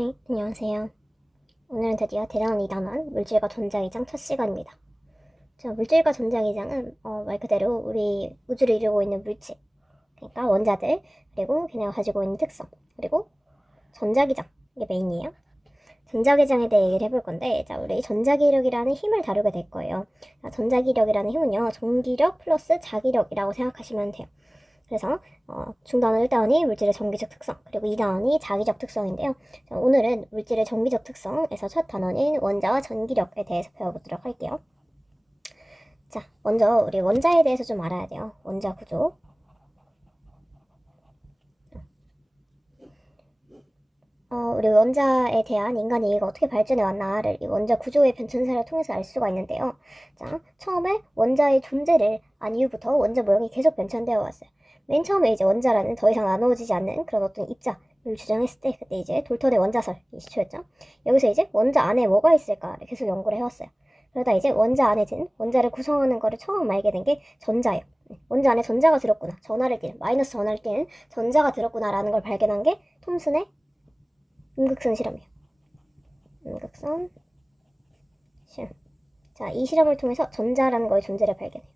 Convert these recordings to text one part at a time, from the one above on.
네, 안녕하세요. 오늘은 드디어 대단한 이단원 물질과 전자기장 첫 시간입니다. 자, 물질과 전자기장은 어, 말 그대로 우리 우주를 이루고 있는 물질, 그러니까 원자들, 그리고 걔네가 가지고 있는 특성, 그리고 전자기장, 이게 메인이에요. 전자기장에 대해 얘기를 해볼 건데, 자, 우리 전자기력이라는 힘을 다루게 될 거예요. 자, 전자기력이라는 힘은요, 전기력 플러스 자기력이라고 생각하시면 돼요. 그래서 어, 중단원 1단원이 물질의 전기적 특성, 그리고 2단원이 자기적 특성인데요. 자, 오늘은 물질의 전기적 특성에서 첫 단원인 원자와 전기력에 대해서 배워보도록 할게요. 자, 먼저 우리 원자에 대해서 좀 알아야 돼요. 원자 구조. 어, 우리 원자에 대한 인간 이해가 어떻게 발전해 왔나를 이 원자 구조의 변천사를 통해서 알 수가 있는데요. 자, 처음에 원자의 존재를 안 이후부터 원자 모형이 계속 변천되어 왔어요. 맨 처음에 이제 원자라는 더 이상 나누어지지 않는 그런 어떤 입자를 주장했을 때 그때 이제 돌턴의 원자설이 시초였죠. 여기서 이제 원자 안에 뭐가 있을까를 계속 연구를 해왔어요. 그러다 이제 원자 안에 든 원자를 구성하는 거를 처음 알게 된 게 전자예요. 원자 안에 전자가 들었구나. 전하를 띠는 마이너스 전하를 띠는 전자가 들었구나라는 걸 발견한 게 톰슨의 음극선 실험이에요. 음극선 실험. 자, 이 실험을 통해서 전자라는 거의 존재를 발견해요.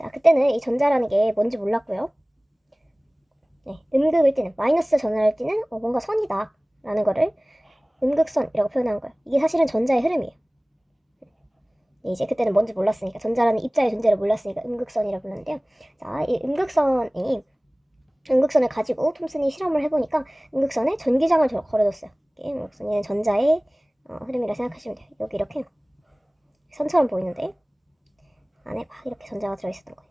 자, 그때는 이 전자라는 게 뭔지 몰랐고요. 네, 음극을 띠는 마이너스 전하를 띠는 어, 뭔가 선이다 라는 거를 음극선이라고 표현한 거예요. 이게 사실은 전자의 흐름이에요. 네, 이제 그때는 뭔지 몰랐으니까 전자라는 입자의 존재를 몰랐으니까 음극선이라고 불렀는데요. 자, 이 음극선이 음극선을 가지고 톰슨이 실험을 해보니까 음극선에 전기장을 저- 걸어줬어요. 음극선이 전자의 어, 흐름이라 생각하시면 돼요. 여기 이렇게 선처럼 보이는데 안에 막 이렇게 전자가 들어있었던 거예요.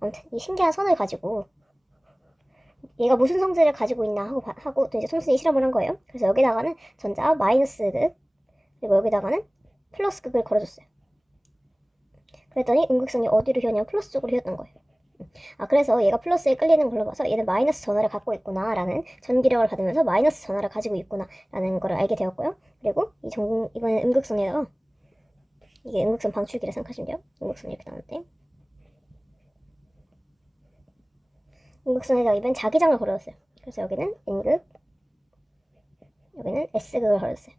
아무튼 이 신기한 선을 가지고 얘가 무슨 성질을 가지고 있나 하고 봐- 하고 또 이제 톰슨이 실험을 한 거예요. 그래서 여기다가는 전자 마이너스 극 그리고 여기다가는 플러스 극을 걸어줬어요. 그랬더니 음극선이 어디로 휘었냐면 플러스 쪽으로 휘었던 거예요. 아 그래서 얘가 플러스에 끌리는 걸로 봐서 얘는 마이너스 전하를 갖고 있구나라는 전기력을 받으면서 마이너스 전하를 가지고 있구나라는 걸 알게 되었고요. 그리고 이 전, 이번에 음극선에다가 이게 음극선 방출기라 생각하시면 돼요. 음극선 이렇게 나오는데 음극선에다가 이번 자기장을 걸어줬어요. 그래서 여기는 N극, 여기는 S극을 걸어줬어요.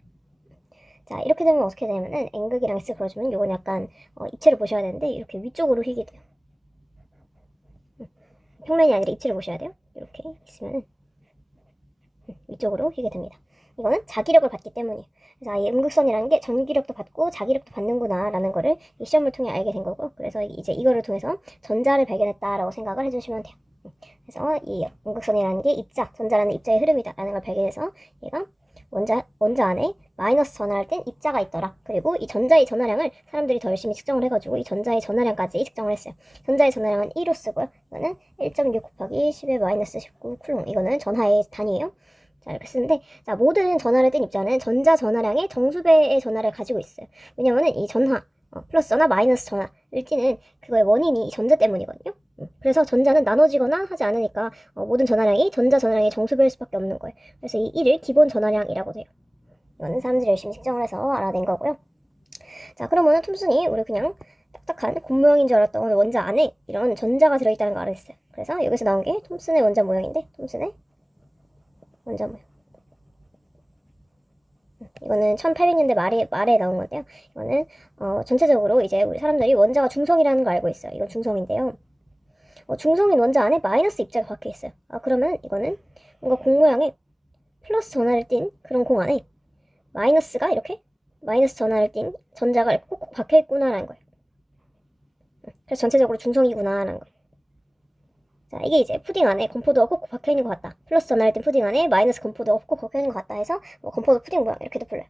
자 이렇게 되면 어떻게 되냐면은 N극이랑 S 걸어주면 이건 약간 어, 입체를 보셔야 되는데 이렇게 위쪽으로 휘게 돼요. 음, 평면이 아니라 입체를 보셔야 돼요. 이렇게 있으면은 음, 위쪽으로 휘게 됩니다. 이거는 자기력을 받기 때문이에요. 그래서 이 음극선이라는 게 전기력도 받고 자기력도 받는구나라는 거를 이 시험을 통해 알게 된 거고 그래서 이제 이거를 통해서 전자를 발견했다라고 생각을 해주시면 돼요. 음, 그래서 이 음극선이라는 게 입자, 전자라는 입자의 흐름이다라는 걸 발견해서 얘가 원자 원자 안에 마이너스 전하를 뗀 입자가 있더라. 그리고 이 전자의 전하량을 사람들이 더 열심히 측정을 해가지고 이 전자의 전하량까지 측정을 했어요. 전자의 전하량은 1로 쓰고요. 이거는 1.6 곱하기 10의 마이너스 19 쿨롱. 이거는 전하의 단위예요. 자 이렇게 쓰는데 자 모든 전하를 뗀 입자는 전자 전하량의 정수배의 전하를 가지고 있어요. 왜냐면은 이 전하 어, 플러스 전하 마이너스 전하를 띠는 그거의 원인이 이 전자 때문이거든요. 음, 그래서 전자는 나눠지거나 하지 않으니까 어, 모든 전하량이 전자 전하량의 정수배일 수밖에 없는 거예요. 그래서 이 1을 기본 전하량이라고 돼요. 이거는 사람들이 열심히 측정을 해서 알아낸 거고요. 자 그러면은 톰슨이 우리 그냥 딱딱한 곰 모양인 줄 알았던 원자 안에 이런 전자가 들어있다는 걸 알았어요. 그래서 여기서 나온 게 톰슨의 원자 모형인데 톰슨의 원자 모형. 이거는 1800년대 말에, 말에 나온 건데요. 이거는 어, 전체적으로 이제 우리 사람들이 원자가 중성이라는 걸 알고 있어요. 이건 중성인데요. 어, 중성인 원자 안에 마이너스 입자가 박혀 있어요. 아 그러면 이거는 뭔가 공 모양에 플러스 전하를 띤 그런 공 안에 마이너스가 이렇게 마이너스 전하를 띤 전자가 콕콕 박혀 있구나라는 거예요. 그래서 전체적으로 중성이구나라는 거예요. 자, 이게 이제 푸딩 안에 건포도가 콕콕 박혀 있는 것 같다. 플러스 전하를 띤 푸딩 안에 마이너스 건포도가 콕콕 박혀 있는 것 같다 해서 뭐 건포도 푸딩 모양 이렇게도 불러요.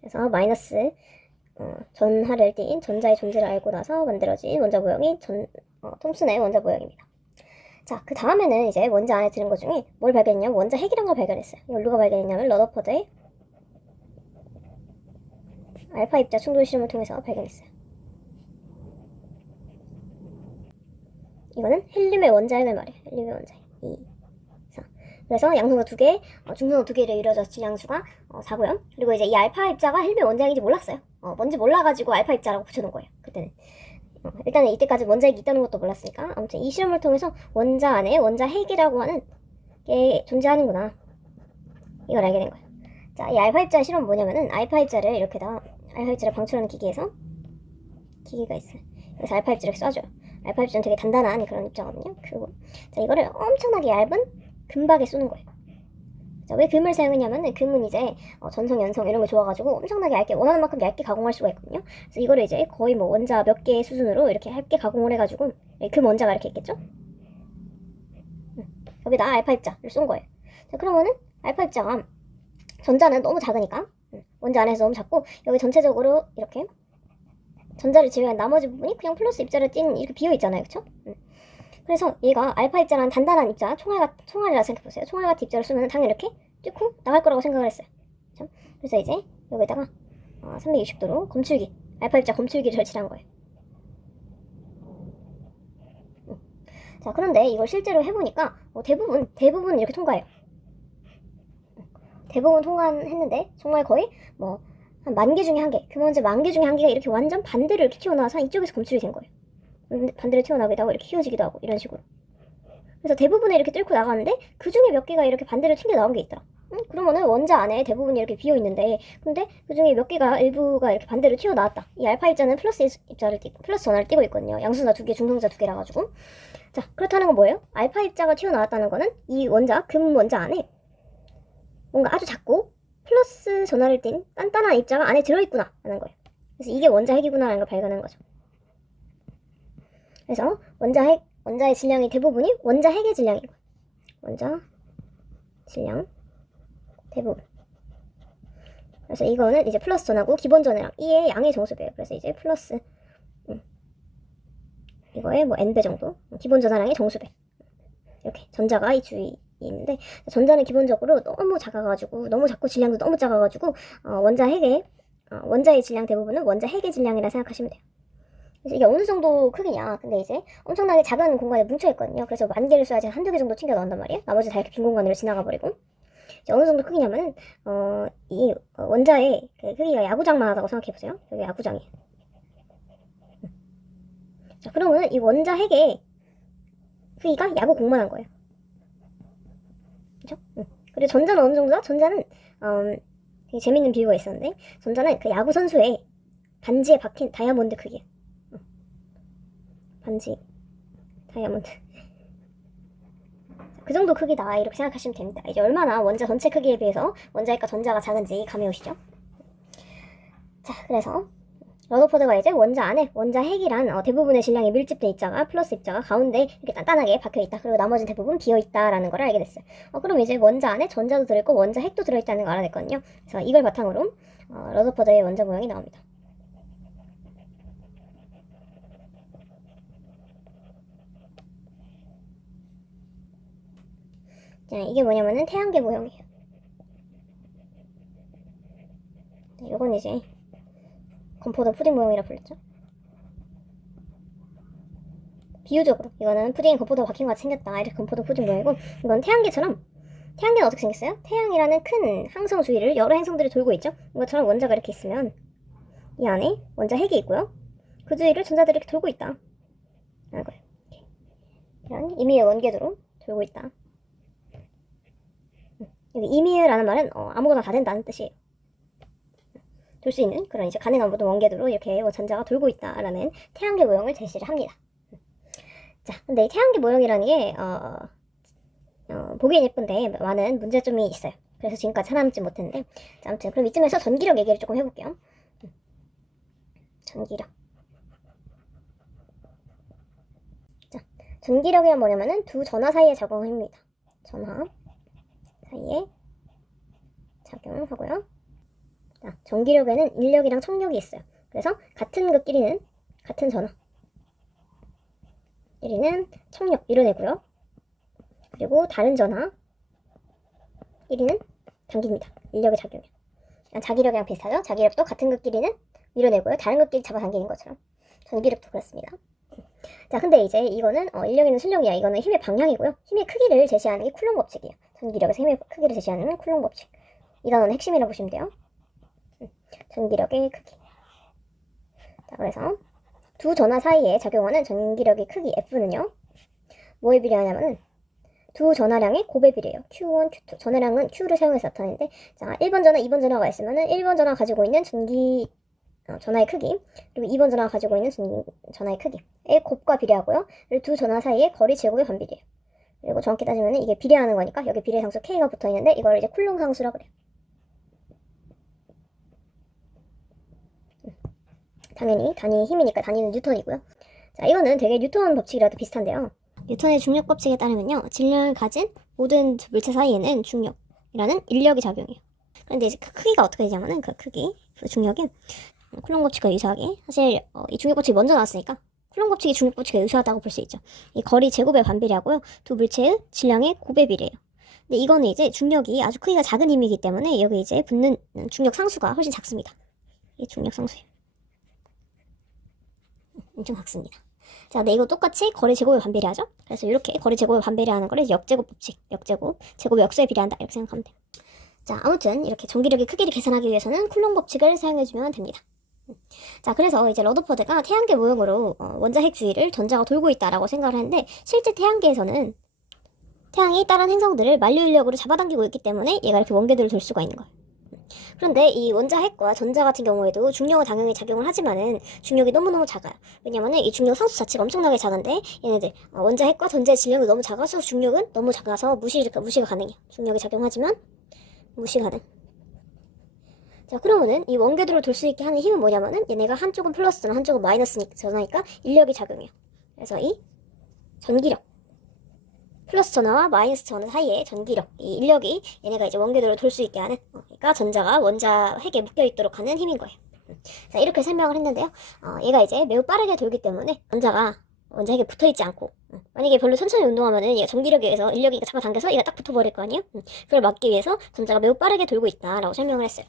그래서 마이너스 어, 전하를 띤 전자의 존재를 알고 나서 만들어진 원자 모형이 전, 어, 톰슨의 원자 모형입니다. 자, 그 다음에는 이제 원자 안에 들은 것 중에 뭘 발견했냐면 원자 핵이란 걸 발견했어요. 이걸 누가 발견했냐면 러더퍼드의 알파 입자 충돌 실험을 통해서 발견했어요. 이거는 헬륨의 원자핵을 말해요. 헬륨의 원자핵. 2, 4. 그래서 양성소 두 개, 어, 중성소 두 개를 이루어져 질량수가 어, 4고요. 그리고 이제 이 알파 입자가 헬륨의 원자핵인지 몰랐어요. 어, 뭔지 몰라가지고 알파 입자라고 붙여놓은 거예요. 그때는. 어, 일단은 이때까지 원자핵이 있다는 것도 몰랐으니까. 아무튼 이 실험을 통해서 원자 안에 원자 핵이라고 하는 게 존재하는구나. 이걸 알게 된 거예요. 자, 이 알파 입자 실험은 뭐냐면은 알파 입자를 이렇게다 알파 입자를 방출하는 기기에서 기기가 있어요. 그래서 알파 입자를 쏴줘요. 알파 입자는 되게 단단한 그런 입자거든요. 그리고 자, 이거를 엄청나게 얇은 금박에 쏘는 거예요. 자, 왜 금을 사용했냐면은 금은 이제 어, 전성, 연성 이런 거 좋아가지고 엄청나게 얇게 원하는 만큼 얇게 가공할 수가 있거든요. 그래서 이거를 이제 거의 뭐 원자 몇 개 수준으로 이렇게 얇게 가공을 해가지고 예, 금 원자가 이렇게 있겠죠? 음, 여기다 알파 입자를 쏜 거예요. 자, 그러면은 알파 입자가 전자는 너무 작으니까 음, 원자 안에서 너무 작고 여기 전체적으로 이렇게 전자를 제외한 나머지 부분이 그냥 플러스 입자를 띤 이렇게 비어 있잖아요, 그렇죠? 그래서 얘가 알파 입자라는 단단한 입자, 총알 같 총알이라 생각해 보세요. 총알 같은 입자를 쓰면 당연히 이렇게 뚫고 나갈 거라고 생각을 했어요. 그렇죠? 그래서 이제 여기다가 어, 360도로 검출기, 알파 입자 검출기를 설치한 거예요. 음. 자, 그런데 이걸 실제로 해보니까 어, 대부분 대부분 이렇게 통과해요. 대부분 통과했는데 정말 거의 뭐 한 만 개 중에 한 개, 그 먼저 만개 중에 한 개가 이렇게 완전 반대로 이렇게 튀어나와서 이쪽에서 검출이 된 거예요. 음, 반대로 튀어나오기도 하고 이렇게 휘어지기도 하고 이런 식으로. 그래서 대부분을 이렇게 뚫고 나가는데 그 중에 몇 개가 이렇게 반대로 튕겨 나온 게 있더라. 응? 그러면은 원자 안에 대부분이 이렇게 비어 있는데 근데 그 중에 몇 개가 일부가 이렇게 반대로 튀어 나왔다. 이 알파 입자는 플러스 입자를 띠고 플러스 전화를 띠고 있거든요. 양수자 두 개, 중성자 두 개라 가지고. 자 그렇다는 건 뭐예요? 알파 입자가 튀어 나왔다는 거는 이 원자 금 원자 안에 뭔가 아주 작고 플러스 전화를 띤 단단한 입자가 안에 들어있구나 하는 거예요. 그래서 이게 원자 핵이구나 라는 걸 발견한 거죠. 그래서 원자 핵, 원자의 질량이 대부분이 원자 핵의 질량인 거예요. 원자 질량 대부분. 그래서 이거는 이제 플러스 전하고 기본 전하랑 이의 양의 정수배예요. 그래서 이제 플러스 음, 이거의 뭐 n배 정도 기본 전하량의 정수배 이렇게 전자가 이 주위에 있는데 전자는 기본적으로 너무 작아가지고 너무 작고 질량도 너무 작아가지고 어, 원자 핵의 어, 원자의 질량 대부분은 원자 핵의 질량이라 생각하시면 돼요. 그래서 이게 어느 정도 크기냐. 근데 이제 엄청나게 작은 공간에 뭉쳐있거든요. 그래서 만 개를 쏴야지 한두 개 정도 튕겨 나온단 말이에요. 나머지 다 이렇게 빈 공간으로 지나가 버리고. 어느 정도 크기냐면은, 어, 이 어, 원자의 그 크기가 야구장만 하다고 생각해보세요. 여기 야구장이에요. 음. 자, 그러면 이 원자 핵의 크기가 야구 공만 한 거예요. 그죠? 응. 그리고 전자는 어느 정도다? 전자는, 음, 되게 재밌는 비유가 있었는데, 전자는 그 야구 선수의 반지에 박힌 다이아몬드 크기예요. 반지 다이아몬드 그 정도 크기다 이렇게 생각하시면 됩니다 이제 얼마나 원자 전체 크기에 비해서 원자핵과 전자가 작은지 감이 오시죠 자 그래서 러더포드가 이제 원자 안에 원자 핵이란 어, 대부분의 질량이 밀집된 입자가 플러스 입자가 가운데 이렇게 단단하게 박혀 있다. 그리고 나머지는 대부분 비어 있다라는 걸 알게 됐어요. 어, 그럼 이제 원자 안에 전자도 들어있고 원자 핵도 들어있다는 걸 알아냈거든요. 그래서 이걸 바탕으로 어, 러더포드의 원자 모형이 나옵니다. 자, 이게 뭐냐면은 태양계 모형이에요. 네, 요건 이제 건포도 푸딩 모형이라 불렸죠. 비유적으로 이거는 푸딩에 건포도가 박힌 것 같이 생겼다. 이렇게 건포도 푸딩 모형이고 이건 태양계처럼 태양계는 어떻게 생겼어요? 태양이라는 큰 항성 주위를 여러 행성들이 돌고 있죠. 이것처럼 원자가 이렇게 있으면 이 안에 원자 핵이 있고요. 그 주위를 전자들이 이렇게 돌고 있다. 이렇게. 이런 임의의 원궤도로 돌고 있다. 여기 이미유라는 말은 어, 아무거나 다 된다는 뜻이에요. 돌 수 있는 그런 이제 가능한 모든 원궤도로 이렇게 뭐 전자가 돌고 있다라는 태양계 모형을 제시를 합니다. 자, 근데 이 태양계 모형이라는 게 어, 어, 보기엔 예쁜데 많은 문제점이 있어요. 그래서 지금까지 살아남지 못했는데 자, 아무튼 그럼 이쯤에서 전기력 얘기를 조금 해볼게요. 전기력. 자, 전기력이란 뭐냐면은 두 전화 사이의 작용을 합니다. 전화 사이에 작용을 하고요. 자, 전기력에는 인력이랑 청력이 있어요. 그래서 같은 극끼리는 같은 전화. 끼리는 청력 밀어내고요. 그리고 다른 전화 1위는 당깁니다. 인력의 작용이요. 자기력이랑 비슷하죠? 자기력도 같은 극끼리는 밀어내고요. 다른 극끼리 잡아당기는 것처럼. 전기력도 그렇습니다. 자, 근데 이제 이거는 어, 인력이는 순력이야. 이거는 힘의 방향이고요. 힘의 크기를 제시하는 게 쿨롱 법칙이에요. 전기력에서 힘의 크기를 제시하는 쿨롱 법칙. 이 단어는 핵심이라고 보시면 돼요. 음, 전기력의 크기. 자, 그래서 두 전화 사이에 작용하는 전기력의 크기 F는요. 뭐에 비례하냐면은 두 전화량의 곱배비례요. Q1, Q2. 전화량은 Q를 사용해서 나타내는데, 자, 1번 전화, 2번 전화가 있으면은 1번 전화가 가지고 있는 전기, 어, 전화의 크기, 그리고 2번 전화가 가지고 있는 전기, 전화의 크기의 곱과 비례하고요. 그리고 두 전화 사이의 거리 제곱의 반비례예요. 그리고 정확히 따지면 이게 비례하는 거니까 여기 비례 상수 K가 붙어 있는데 이걸 이제 쿨롱 상수라 그래요. 당연히 단위 힘이니까 단위는 뉴턴이고요. 자, 이거는 되게 뉴턴 법칙이라도 비슷한데요. 뉴턴의 중력 법칙에 따르면요. 질량을 가진 모든 물체 사이에는 중력이라는 인력이 작용해요. 그런데 이제 그 크기가 어떻게 되냐면은 그 크기, 그 중력이 쿨롱 법칙과 유사하게 사실 어, 이 중력 법칙이 먼저 나왔으니까 쿨롱 법칙이 중력 법칙에 유사하다고 볼 수 있죠. 이 거리 제곱의 반비례하고요. 두 물체의 질량의 곱의 비례예요. 근데 이거는 이제 중력이 아주 크기가 작은 힘이기 때문에 여기 이제 붙는 중력 상수가 훨씬 작습니다. 이 중력 상수예요. 엄청 작습니다. 자, 근데 이거 똑같이 거리 제곱에 반비례하죠? 그래서 이렇게 거리 제곱에 반비례하는 거를 역제곱 법칙, 역제곱, 제곱의 역수에 비례한다 이렇게 생각하면 돼요. 자, 아무튼 이렇게 전기력의 크기를 계산하기 위해서는 쿨롱 법칙을 사용해주면 됩니다. 자, 그래서 이제 러더퍼드가 태양계 모형으로 어, 원자핵 주위를 전자가 돌고 있다라고 생각을 했는데 실제 태양계에서는 태양이 다른 행성들을 만류 인력으로 잡아당기고 있기 때문에 얘가 이렇게 원궤도를 돌 수가 있는 거예요. 그런데 이 원자핵과 전자 같은 경우에도 중력은 당연히 작용을 하지만은 중력이 너무너무 작아요. 왜냐면은 이 중력 상수 자체가 엄청나게 작은데 얘네들 어, 원자핵과 전자의 질량이 너무 작아서 중력은 너무 작아서 무시, 무시가 가능해요. 중력이 작용하지만 무시 가능. 자 그러면은 이 원궤도를 돌 수 있게 하는 힘은 뭐냐면은 얘네가 한쪽은 플러스나 한쪽은 마이너스니까 인력이 작용해요. 그래서 이 전기력 플러스 전화와 마이너스 전화 사이의 전기력 이 인력이 얘네가 이제 원궤도를 돌수 있게 하는 어, 그러니까 전자가 원자 핵에 묶여 있도록 하는 힘인 거예요. 음. 자 이렇게 설명을 했는데요. 어, 얘가 이제 매우 빠르게 돌기 때문에 전자가 원자 핵에 붙어 있지 않고 음. 만약에 별로 천천히 운동하면은 얘가 전기력에 의해서 인력이 잡아당겨서 얘가 딱 붙어버릴 거 아니에요? 음. 그걸 막기 위해서 전자가 매우 빠르게 돌고 있다라고 설명을 했어요.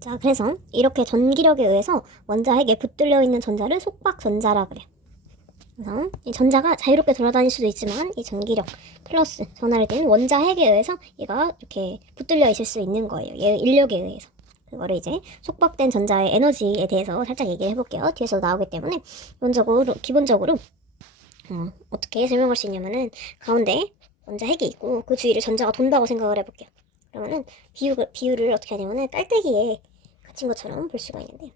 자, 그래서 이렇게 전기력에 의해서 원자핵에 붙들려 있는 전자를 속박 전자라 그래요. 그래서 이 전자가 자유롭게 돌아다닐 수도 있지만 이 전기력 플러스 전하를 뗀 원자 핵에 의해서 얘가 이렇게 붙들려 있을 수 있는 거예요. 얘 인력에 의해서. 그거를 이제 속박된 전자의 에너지에 대해서 살짝 얘기를 해볼게요. 뒤에서 나오기 때문에 기본적으로 기본적으로 어, 어떻게 설명할 수 있냐면은 가운데 원자 핵이 있고 그 주위를 전자가 돈다고 생각을 해볼게요. 그러면은 비유, 비유를 어떻게 하냐면은 깔때기에 갇힌 것처럼 볼 수가 있는데요.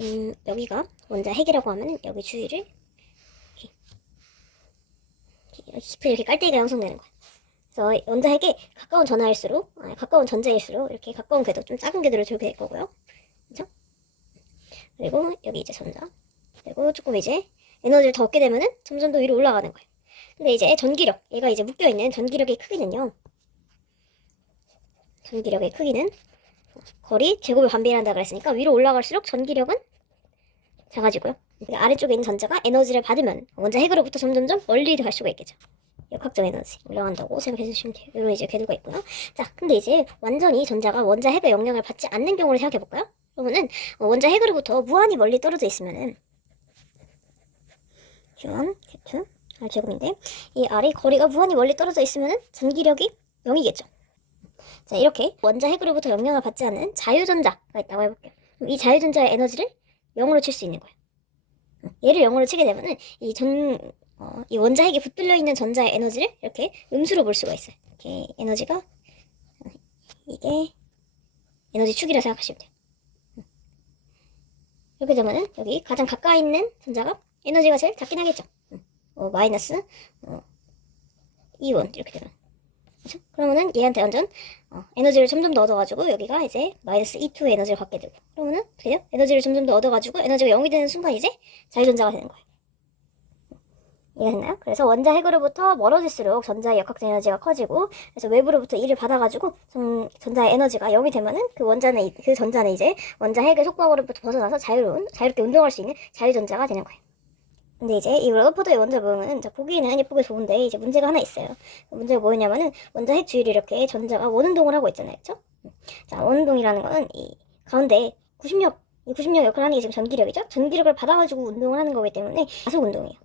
음, 여기가 원자 핵이라고 하면은 여기 주위를 깊이 이렇게 깔때기가 형성되는 거예요. 그래서 원자 핵에 가까운 전하일수록, 아니, 가까운 전자일수록 이렇게 가까운 궤도, 좀 작은 궤도를 돌게 될 거고요. 그죠? 그리고 여기 이제 전자. 그리고 조금 이제 에너지를 더 얻게 되면은 점점 더 위로 올라가는 거예요. 근데 이제 전기력, 얘가 이제 묶여있는 전기력의 크기는요. 전기력의 크기는 거리 제곱을 반비례한다 그랬으니까 위로 올라갈수록 전기력은 작아지고요. 아래쪽에 있는 전자가 에너지를 받으면 원자 핵으로부터 점점점 멀리 갈 수가 있겠죠. 역학적 에너지 올라간다고 생각해 주시면 돼요. 이런 이제 궤도가 있고요. 자, 근데 이제 완전히 전자가 원자 핵의 영향을 받지 않는 경우를 생각해 볼까요? 그러면은 원자 핵으로부터 무한히 멀리 떨어져 있으면은 Q1, Q2, R 제곱인데 이 R이 거리가 무한히 멀리 떨어져 있으면은 전기력이 0이겠죠. 자, 이렇게 원자 핵으로부터 영향을 받지 않는 자유전자가 있다고 해볼게요. 이 자유전자의 에너지를 0으로 칠 수 있는 거예요. 얘를 0으로 치게 되면은 이 전, 어, 이 원자 핵에 붙들려 있는 전자의 에너지를 이렇게 음수로 볼 수가 있어요. 이렇게 에너지가, 이게 에너지 축이라 생각하시면 돼요. 이렇게 되면은 여기 가장 가까이 있는 전자가 에너지가 제일 작긴 하겠죠. 어, 마이너스, 어, 2원 이렇게 되면. 그렇죠? 그러면은 얘한테 완전 어, 에너지를 점점 더 얻어가지고 여기가 이제 마이너스 E2 에너지를 갖게 되고 그러면은 돼요? 에너지를 점점 더 얻어가지고 에너지가 0이 되는 순간 이제 자유전자가 되는 거예요. 이해했나요? 그래서 원자 핵으로부터 멀어질수록 전자의 역학적 에너지가 커지고 그래서 외부로부터 이를 받아가지고 전, 전자의 에너지가 0이 되면은 그 원자는 그 전자는 이제 원자 핵의 속박으로부터 벗어나서 자유로운 자유롭게 운동할 수 있는 자유전자가 되는 거예요. 근데 이제 이 러더포드의 원자 모형은 보기에는 예쁘게 좋은데 이제 문제가 하나 있어요. 문제가 뭐였냐면은 원자 핵 주위를 이렇게 전자가 원운동을 하고 있잖아요. 그쵸? 자, 원운동이라는 거는 이 가운데 90력, 이 90력 역할을 하는 게 지금 전기력이죠? 전기력을 받아가지고 운동을 하는 거기 때문에 가속 운동이에요.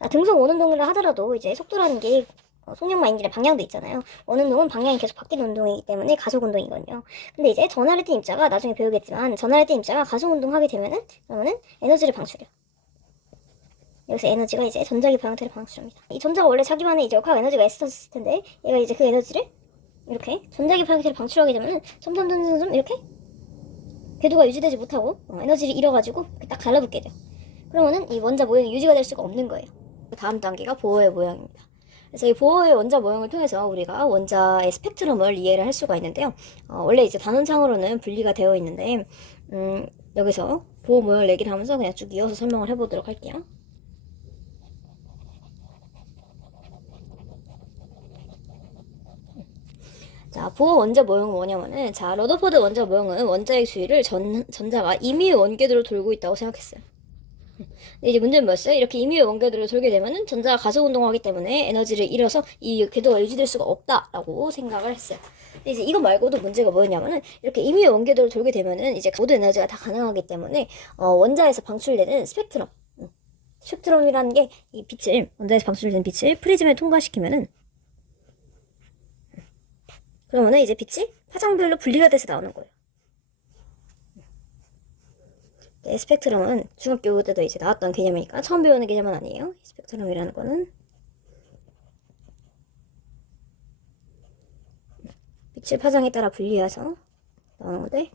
아, 등속 원운동을 하더라도 이제 속도라는 게 어, 속력만인지라 방향도 있잖아요. 원운동은 방향이 계속 바뀌는 운동이기 때문에 가속 운동이거든요. 근데 이제 띈 입자가 나중에 배우겠지만 띈 입자가 가속 운동하게 되면은 그러면은 에너지를 방출해요. 여기서 에너지가 이제 전자기파 형태로 방출합니다. 이 전자가 원래 자기만의 이제 역학 에너지가 있었을 텐데 얘가 이제 그 에너지를 이렇게 전자기파 형태로 방출하게 되면은 점점 점점 점점 이렇게 궤도가 유지되지 못하고 어, 에너지를 잃어가지고 딱 갈라붙게 돼요. 그러면은 이 원자 모양이 유지가 될 수가 없는 거예요. 그 다음 단계가 보어의 모양입니다. 그래서 이 보어의 원자 모형을 통해서 우리가 원자의 스펙트럼을 이해를 할 수가 있는데요. 어, 원래 이제 단원상으로는 분리가 되어 있는데 음, 여기서 보호 모형을 얘기를 하면서 그냥 쭉 이어서 설명을 해보도록 할게요. 자, 보호 원자 모형은 뭐냐면은, 자, 러더포드 원자 모형은 원자의 수위를 전, 전자가 임의의 원궤도로 돌고 있다고 생각했어요. 이제 문제는 뭐였어요? 이렇게 임의의 원궤도로 돌게 되면은 전자가 가속 운동하기 때문에 에너지를 잃어서 이 궤도가 유지될 수가 없다라고 생각을 했어요. 근데 이제 이거 말고도 문제가 뭐였냐면은 이렇게 임의의 원궤도로 돌게 되면은 이제 모든 에너지가 다 가능하기 때문에 어, 원자에서 방출되는 스펙트럼, 음, 스펙트럼이라는 게 이 빛을 원자에서 방출되는 빛을 프리즘에 통과시키면은 그러면은 이제 빛이 파장별로 분리가 돼서 나오는 거예요. 네, 스펙트럼은 중학교 때도 이제 나왔던 개념이니까 처음 배우는 개념은 아니에요. 스펙트럼이라는 거는 빛을 파장에 따라 분리해서 나오는 건데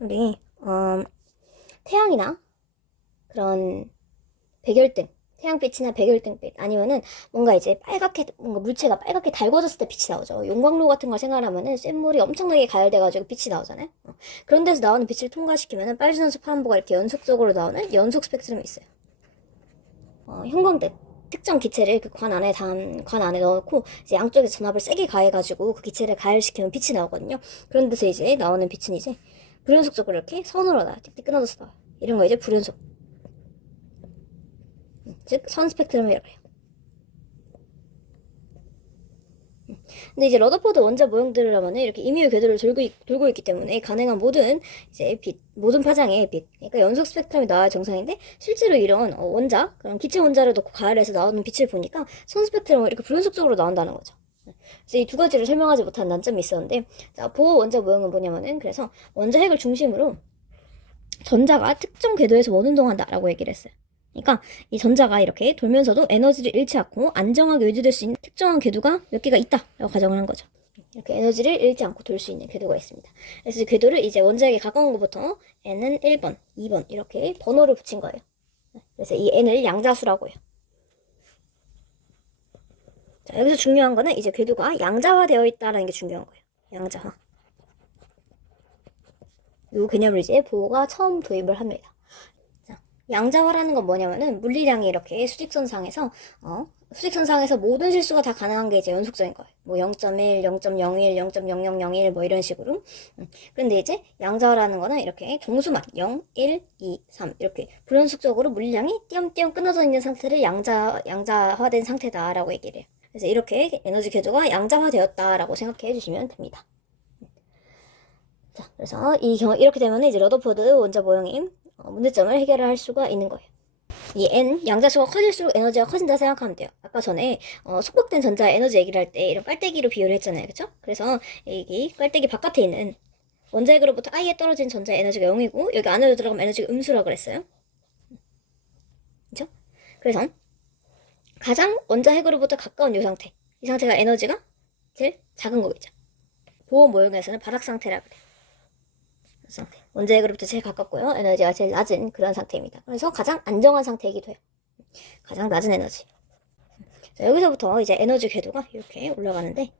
우리 어, 태양이나 그런 백열등 태양빛이나 백열등빛 아니면은 뭔가 이제 빨갛게 뭔가 물체가 빨갛게 달궈졌을 때 빛이 나오죠. 용광로 같은 걸 생각하면은 쇳물이 엄청나게 가열돼가지고 빛이 나오잖아요. 어. 그런 데서 나오는 빛을 통과시키면은 빨주노수 파란보가 이렇게 연속적으로 나오는 연속 스펙트럼이 있어요. 어, 형광등 특정 기체를 그 관 안에 담, 관 안에 넣고 이제 양쪽에 전압을 세게 가해가지고 그 기체를 가열시키면 빛이 나오거든요. 그런 데서 이제 나오는 빛은 이제 불연속적으로 이렇게 선으로 나와요. 끊어져서 나와요. 이런 거 이제 불연속. 즉, 선 스펙트럼이라고 해요. 근데 이제 러더포드 원자 모형들을 하면은 이렇게 임의의 궤도를 돌고, 있, 돌고 있기 때문에 가능한 모든 이제 빛, 모든 파장의 빛, 그러니까 연속 스펙트럼이 나와야 정상인데 실제로 이런 어, 원자, 그런 기체 원자를 넣고 가열해서 나오는 빛을 보니까 선 스펙트럼은 이렇게 불연속적으로 나온다는 거죠. 그래서 이 두 가지를 설명하지 못한 난점이 있었는데, 자, 보호 원자 모형은 뭐냐면은 그래서 원자 핵을 중심으로 전자가 특정 궤도에서 원운동한다라고 얘기를 했어요. 그러니까 이 전자가 이렇게 돌면서도 에너지를 잃지 않고 안정하게 유지될 수 있는 특정한 궤도가 몇 개가 있다라고 가정을 한 거죠. 이렇게 에너지를 잃지 않고 돌 수 있는 궤도가 있습니다. 그래서 이 궤도를 이제 원자에게 가까운 것부터 n은 1번, 2번 이렇게 번호를 붙인 거예요. 그래서 이 n을 양자수라고 해요. 자, 여기서 중요한 거는 이제 궤도가 양자화되어 있다라는 게 중요한 거예요. 양자화. 이 개념을 이제 보호가 처음 도입을 합니다. 양자화라는 건 뭐냐면은 물리량이 이렇게 수직선상에서 어 수직선상에서 모든 실수가 다 가능한 게 이제 연속적인 거예요. 뭐 0.1, 0.01, 0.0001 뭐 이런 식으로. 음. 근데 이제 양자화라는 거는 이렇게 동수만 0, 1, 2, 3 이렇게 불연속적으로 물리량이 띄엄띄엄 끊어져 있는 상태를 양자 양자화된 상태다라고 얘기를 해요. 그래서 이렇게 에너지 궤도가 양자화되었다라고 생각해 주시면 됩니다. 자, 그래서 이 경우 이렇게 되면 이제 러더포드 원자 모형이 어, 문제점을 해결을 할 수가 있는 거예요. 이 n 양자수가 커질수록 에너지가 커진다 생각하면 돼요. 아까 전에 어, 속박된 전자 에너지 얘기를 할 때 이런 빨대기로 비유를 했잖아요, 그렇죠? 그래서 여기 빨대기 바깥에 있는 원자핵으로부터 i에 떨어진 전자 에너지가 0이고 여기 안으로 들어가면 에너지가 음수라 그랬어요. 그렇죠? 그래서 가장 원자핵으로부터 가까운 이 상태, 이 상태가 에너지가 제일 작은 거겠죠. 보호 모형에서는 바닥 상태라 그래요. 상태. 원자핵으로부터 제일 가깝고요. 에너지가 제일 낮은 그런 상태입니다. 그래서 가장 안정한 상태이기도 해요. 가장 낮은 에너지. 자, 여기서부터 이제 에너지 궤도가 이렇게 올라가는데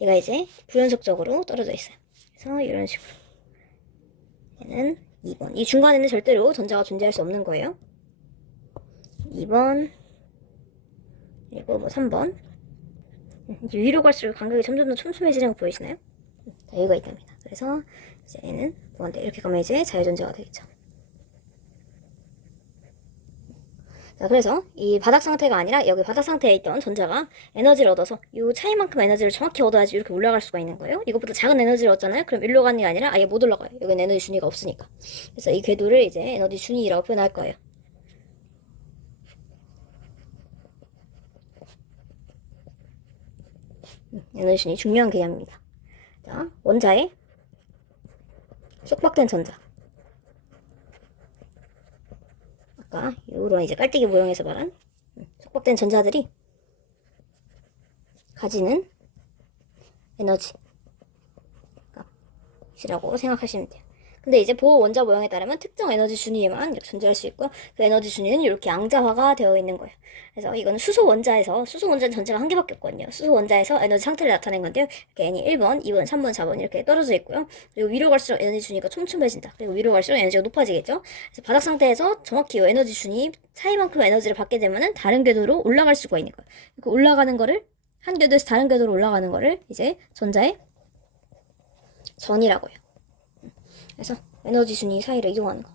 얘가 이제 불연속적으로 떨어져 있어요. 그래서 이런 식으로. 얘는 2번. 이 중간에는 절대로 전자가 존재할 수 없는 거예요. 2번. 그리고 뭐 3번. 이제 위로 갈수록 간격이 점점 더 촘촘해지는 거 보이시나요? 자, 여기가 있답니다. 그래서 이제 얘는 무한대 이렇게 가면 이제 자유존재가 되겠죠. 자, 그래서 이 바닥 상태가 아니라 여기 바닥 상태에 있던 전자가 에너지를 얻어서 이 차이만큼 에너지를 정확히 얻어야지 이렇게 올라갈 수가 있는 거예요. 이것보다 작은 에너지를 얻잖아요. 그럼 일로 가는 게 아니라 아예 못 올라가요. 여기는 에너지 준위가 없으니까. 그래서 이 궤도를 이제 에너지 준위라고 표현할 거예요. 음, 에너지 준위 중요한 개념입니다. 자, 원자의 쏙박된 전자 아까 요런 이제 깔때기 모형에서 말한 음, 쏙박된 전자들이 가지는 에너지라고 그러니까 생각하시면 돼요. 근데 이제 보호 원자 모형에 따르면 특정 에너지 이렇게 존재할 수 있고 그 에너지 준위는 이렇게 양자화가 되어 있는 거예요. 그래서 이거는 수소 원자에서 수소 원자는 전체가 한 개밖에 없거든요. 수소 원자에서 에너지 상태를 나타낸 건데요. 이렇게 n이 1번, 2번, 3번, 4번 이렇게 떨어져 있고요. 그리고 위로 갈수록 에너지 준위가 촘촘해진다. 그리고 위로 갈수록 에너지가 높아지겠죠. 그래서 바닥 상태에서 정확히 이 에너지 준위 차이만큼 에너지를 받게 되면은 다른 궤도로 올라갈 수가 있는 거예요. 그 올라가는 거를 한 궤도에서 다른 궤도로 올라가는 거를 이제 전자의 전이라고 해요. 그래서 에너지 준위 사이를 이동하는 거.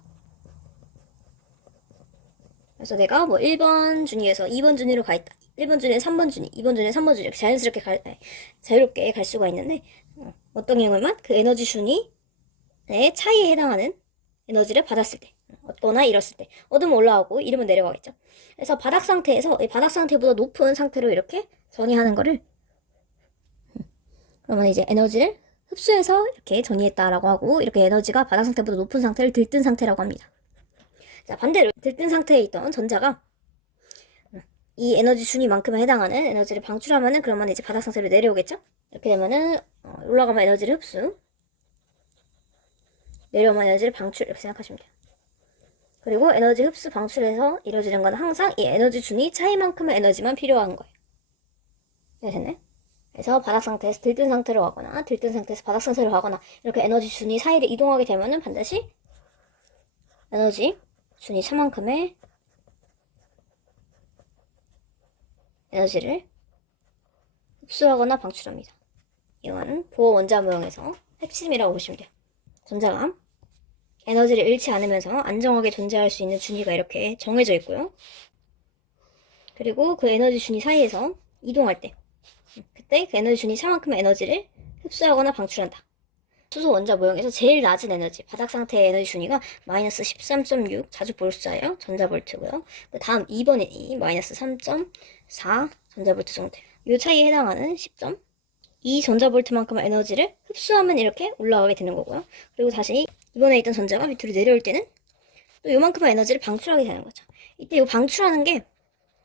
그래서 내가 뭐 1번 준위에서 2번 준위로 가 있다. 1번 준위, 3번 준위, 2번 준위, 3번 준위 이렇게 자연스럽게 갈, 아니, 자유롭게 갈 수가 있는데 어, 어떤 경우에만 그 에너지 준위의 차이에 해당하는 에너지를 받았을 때 얻거나 잃었을 때 얻으면 올라가고 잃으면 내려가겠죠. 그래서 바닥 상태에서 이 바닥 상태보다 높은 상태로 이렇게 전이하는 거를 음, 그러면 이제 에너지를 흡수해서 이렇게 전이했다라고 하고 이렇게 에너지가 바닥 상태보다 높은 상태를 들뜬 상태라고 합니다. 자 반대로 들뜬 상태에 있던 전자가 이 에너지 준위만큼에 해당하는 에너지를 방출하면은 그러면 이제 바닥 상태로 내려오겠죠? 이렇게 되면은 어, 올라가면 에너지를 흡수 내려오면 에너지를 방출 이렇게 생각하시면 돼요. 그리고 에너지 흡수 방출에서 이루어지는 건 항상 이 에너지 준위 차이만큼의 에너지만 필요한 거예요. 네, 됐네. 그래서 바닥 상태에서 들뜬 상태로 가거나 들뜬 상태에서 바닥 상태로 가거나 이렇게 에너지 준위 사이를 이동하게 되면은 반드시 에너지 준위 차만큼의 에너지를 흡수하거나 방출합니다. 이거는 보호 원자 모형에서 핵심이라고 보시면 돼요. 전자가 에너지를 잃지 않으면서 안정하게 존재할 수 있는 준위가 이렇게 정해져 있고요. 그리고 그 에너지 준위 사이에서 이동할 때그 때 그 에너지 준위 차만큼의 에너지를 흡수하거나 방출한다. 수소 원자 모형에서 제일 낮은 에너지, 바닥 상태의 에너지 준위가 마이너스 13.6 자주 볼 숫자예요. 전자볼트고요. 그 다음 2번이 마이너스 3.4 전자볼트 정도. 이 차이에 해당하는 10.2 전자볼트만큼의 에너지를 흡수하면 이렇게 올라가게 되는 거고요. 그리고 다시 이번에 있던 전자가 밑으로 내려올 때는 또 요만큼의 에너지를 방출하게 되는 거죠. 이때 이 방출하는 게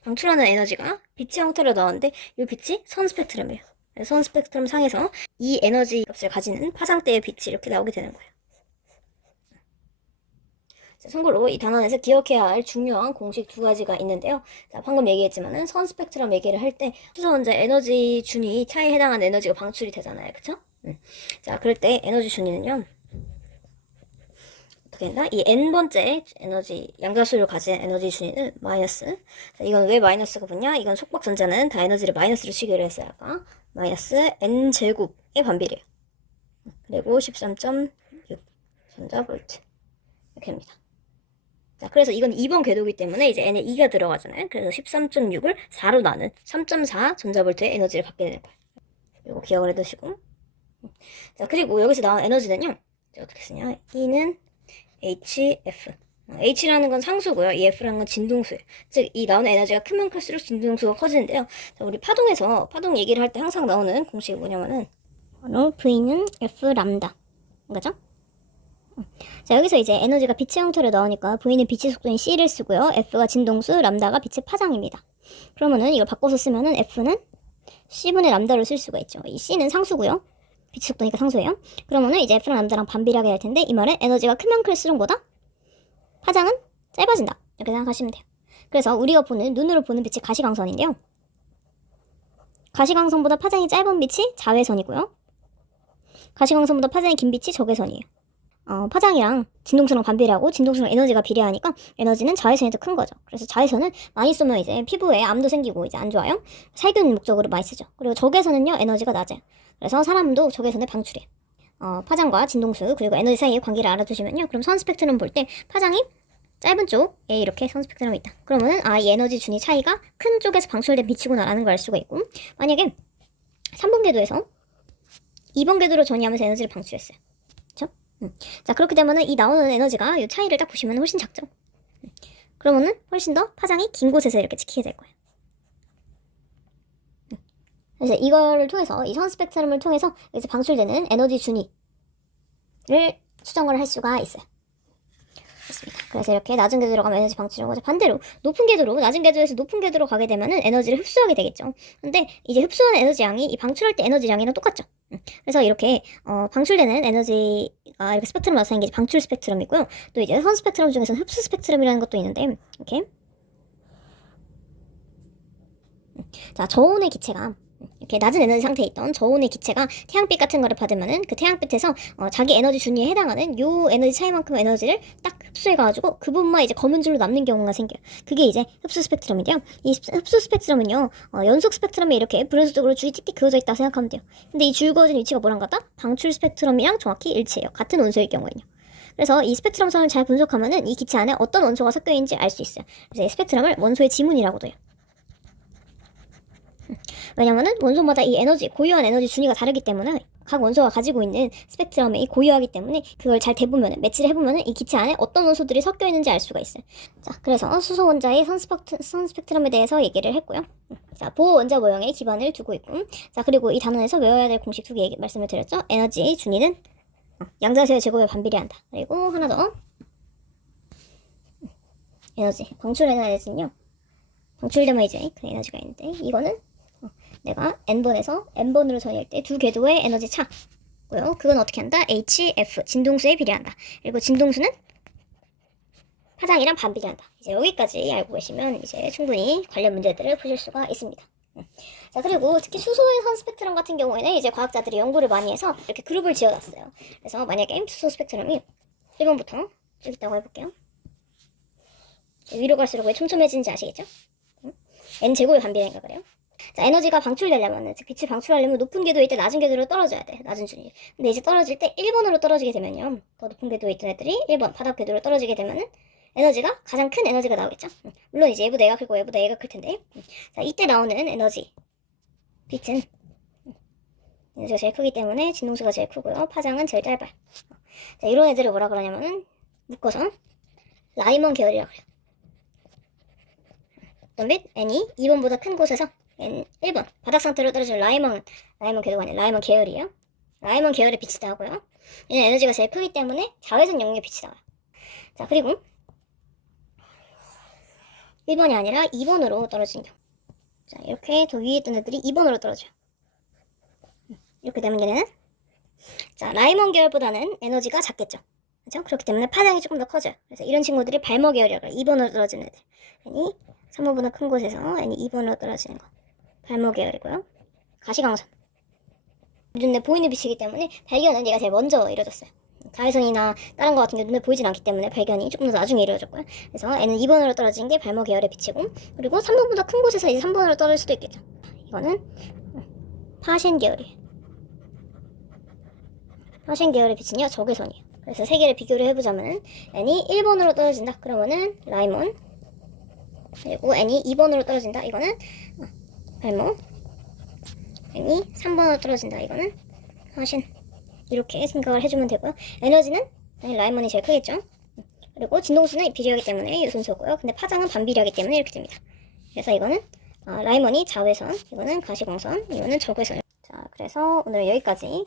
방출하는 에너지가 빛의 형태로 나오는데 이 빛이 선 스펙트럼이에요. 그래서 선 스펙트럼 상에서 이 에너지 값을 가지는 파장대의 빛이 이렇게 나오게 되는 거예요. 자, 참고로 이 단원에서 기억해야 할 중요한 공식 두 가지가 있는데요. 자, 방금 얘기했지만은 선 스펙트럼 얘기를 할 때 수소원자 에너지 준위 차이에 해당하는 에너지가 방출이 되잖아요. 그쵸? 음. 자, 그럴 때 에너지 준위는요. 어떻게 했나? 이 n번째 에너지 양자수를 가진 에너지 준위는 마이너스. 자, 이건 왜 마이너스가 붙냐? 이건 속박 전자는 다 에너지를 마이너스로 치기로 했어요. 아까 마이너스 n 제곱의 반비례요. 그리고 13.6 전자볼트 이렇게 됩니다. 자, 그래서 이건 2번 궤도이기 때문에 이제 n에 2가 들어가잖아요. 그래서 13.6을 4로 나눈 3.4 전자볼트의 에너지를 받게 되는 거예요. 이거 기억을 해두시고. 자, 그리고 여기서 나온 에너지는요. 어떻게 쓰냐? E는 HF. 어, H라는 건 상수고요. 이 F라는 건 진동수예요. 즉, 이 나오는 에너지가 크면 클수록 진동수가 커지는데요. 자, 우리 파동에서 파동 얘기를 할 때 항상 나오는 공식이 뭐냐면은 바로 V는 F 람다. 그죠? 자, 여기서 이제 에너지가 빛의 형태로 나오니까 V는 빛의 속도인 C를 쓰고요. F가 진동수, 람다가 빛의 파장입니다. 그러면은 이걸 바꿔서 쓰면은 F는 C분의 람다로 쓸 수가 있죠. 이 C는 상수고요. 빛의 속도니까 상수예요. 그러면은 이제 F랑 람다랑 반비례하게 될 텐데 이 말은 에너지가 크면 클수록 뭐다? 파장은 짧아진다. 이렇게 생각하시면 돼요. 그래서 우리가 보는 눈으로 보는 빛이 가시광선인데요. 가시광선보다 파장이 짧은 빛이 자외선이고요. 가시광선보다 파장이 긴 빛이 적외선이에요. 어, 파장이랑 진동수랑 반비례하고 진동수랑 에너지가 비례하니까 에너지는 자외선이 더 큰 거죠. 그래서 자외선은 많이 쏘면 이제 피부에 암도 생기고 이제 안 좋아요. 살균 목적으로 많이 쓰죠. 그리고 적외선은요 에너지가 낮아요. 그래서 사람도 적외선을 방출해요. 어, 파장과 진동수 그리고 에너지 사이의 관계를 알아두시면요. 그럼 선 스펙트럼 볼 때 파장이 짧은 쪽에 이렇게 선 스펙트럼이 있다. 그러면은 아 이 에너지 준위 차이가 큰 쪽에서 방출된 빛이구나라는 걸 알 수가 있고 만약에 3번 궤도에서 2번 궤도로 전이하면서 에너지를 방출했어요. 그렇죠? 음. 자 그렇게 되면은 이 나오는 에너지가 이 차이를 딱 보시면 훨씬 작죠. 음. 그러면은 훨씬 더 파장이 긴 곳에서 이렇게 찍히게 될 거예요. 음. 그래서 이걸 통해서 이 선 스펙트럼을 통해서 이제 방출되는 에너지 준위를 추정을 할 수가 있어요. 됐습니다. 그래서 이렇게 낮은 궤도로 가면 에너지 방출하고 반대로 높은 궤도로 낮은 궤도에서 높은 궤도로 가게 되면은 에너지를 흡수하게 되겠죠. 근데 이제 흡수하는 에너지 양이 이 방출할 때 에너지 양이랑 똑같죠. 음, 그래서 이렇게 어, 방출되는 에너지가 이렇게 스펙트럼 나타나는 게 방출 스펙트럼이고요. 또 이제 선 스펙트럼 중에서는 흡수 스펙트럼이라는 것도 있는데 이렇게 음, 자 저온의 기체가 이렇게 낮은 에너지 상태에 있던 저온의 기체가 태양빛 같은 거를 받으면은 그 태양빛에서 어, 자기 에너지 준위에 해당하는 요 에너지 차이만큼 에너지를 딱 흡수해가지고 그 부분만 이제 검은 줄로 남는 경우가 생겨요. 그게 이제 흡수 스펙트럼인데요. 이 흡- 흡수 스펙트럼은요, 어, 연속 스펙트럼에 이렇게 분연속적으로 줄이 띡띡 그어져 있다고 생각하면 돼요. 근데 이 줄 그어진 위치가 뭐랑 같다? 방출 스펙트럼이랑 정확히 일치해요. 같은 원소일 경우에는요. 그래서 이 스펙트럼 선을 잘 분석하면은 이 기체 안에 어떤 원소가 섞여 있는지 알 수 있어요. 그래서 이 스펙트럼을 원소의 지문이라고도 해요. 왜냐면은 원소마다 이 에너지, 고유한 에너지 준위가 다르기 때문에 각 원소가 가지고 있는 스펙트럼이 고유하기 때문에 그걸 잘 대보면, 매치를 해보면 이 기체 안에 어떤 원소들이 섞여 있는지 알 수가 있어요. 자, 그래서 수소 원자의 선, 스펙트, 선 스펙트럼에 대해서 얘기를 했고요. 자, 보호 원자 모형에 기반을 두고 있고, 자, 그리고 이 단원에서 외워야 될 공식 두 개 말씀을 드렸죠. 에너지 준위는 어, 양자수의 제곱에 반비례한다. 그리고 하나 더. 에너지, 방출 에너지는요. 방출되면 이제 그 에너지가 있는데, 이거는 내가 n번에서 n번으로 전일 때두 궤도의 에너지 차고요. 그건 어떻게 한다? hf 진동수에 비례한다. 그리고 진동수는 파장이랑 반비례한다. 이제 여기까지 알고 계시면 이제 충분히 관련 문제들을 푸실 수가 있습니다. 음. 자 그리고 특히 수소의 선 스펙트럼 같은 경우에는 이제 과학자들이 연구를 많이 해서 이렇게 그룹을 지어놨어요. 그래서 만약에 수소 스펙트럼이 1번부터 쭉 있다고 해볼게요. 위로 갈수록 왜 촘촘해지는지 아시겠죠? 음? n 제곱의 반비례인가 그래요? 자, 에너지가 방출되려면, 즉 빛이 방출하려면 높은 궤도에 있때 낮은 궤도로 떨어져야 돼. 낮은 준위. 근데 이제 떨어질 때 1번으로 떨어지게 되면요. 더 높은 궤도에 있던 애들이 1번 바닥 궤도로 떨어지게 되면은 에너지가 가장 큰 에너지가 나오겠죠. 음, 물론 이제 얘보다 얘가 크고 얘보다 얘가 클 텐데. 음, 자, 이때 나오는 에너지. 빛은 음, 에너지가 제일 크기 때문에 진동수가 제일 크고요. 파장은 제일 짧아요. 자, 이런 애들을 뭐라 그러냐면은 묶어서 라이먼 계열이라고 그래요. 빛? n이 2번보다 큰 곳에서 1번 바닥 상태로 떨어진 라이먼 라이먼 아니라 라이먼 계열이에요. 라이먼 계열의 빛이 나오고요. 얘는 에너지가 제일 크기 때문에 자외선 영역의 빛이 나와요. 자 그리고 1번이 아니라 2번으로 떨어진 경우. 자 이렇게 더 위에 있던 애들이 2번으로 떨어져요. 이렇게 되면 얘네는 자 라이먼 계열보다는 에너지가 작겠죠. 그렇죠? 그렇기 때문에 파장이 조금 더 커져요. 그래서 이런 친구들이 발머 계열이라고 해요. 2번으로 떨어지는 애들. N이 3번보다 큰 곳에서 N이 2번으로 떨어지는 거. 발목 계열이고요. 가시광선. 눈에 보이는 빛이기 때문에 발견은 얘가 제일 먼저 이루어졌어요. 자외선이나 다른 거 같은 게 눈에 보이진 않기 때문에 발견이 조금 더 나중에 이루어졌고요. 그래서 N은 2번으로 떨어진 게 발목 계열의 빛이고 그리고 3번보다 큰 곳에서 이제 3번으로 떨어질 수도 있겠죠. 이거는 파신 계열이에요. 파신 계열의 빛은요 적외선이에요. 그래서 세 개를 비교를 해보자면은 N이 1번으로 떨어진다. 그러면은 라이몬 그리고 N이 2번으로 떨어진다. 이거는 어, 발목 N이 3번으로 떨어진다. 이거는 하신 이렇게 생각을 해주면 되고요. 에너지는 당연히 라이먼이 제일 크겠죠. 그리고 진동수는 비례하기 때문에 요순서고요. 근데 파장은 반비례하기 때문에 이렇게 됩니다. 그래서 이거는 아, 라이먼이 자외선, 이거는 가시광선, 이거는 적외선. 자, 그래서 오늘 여기까지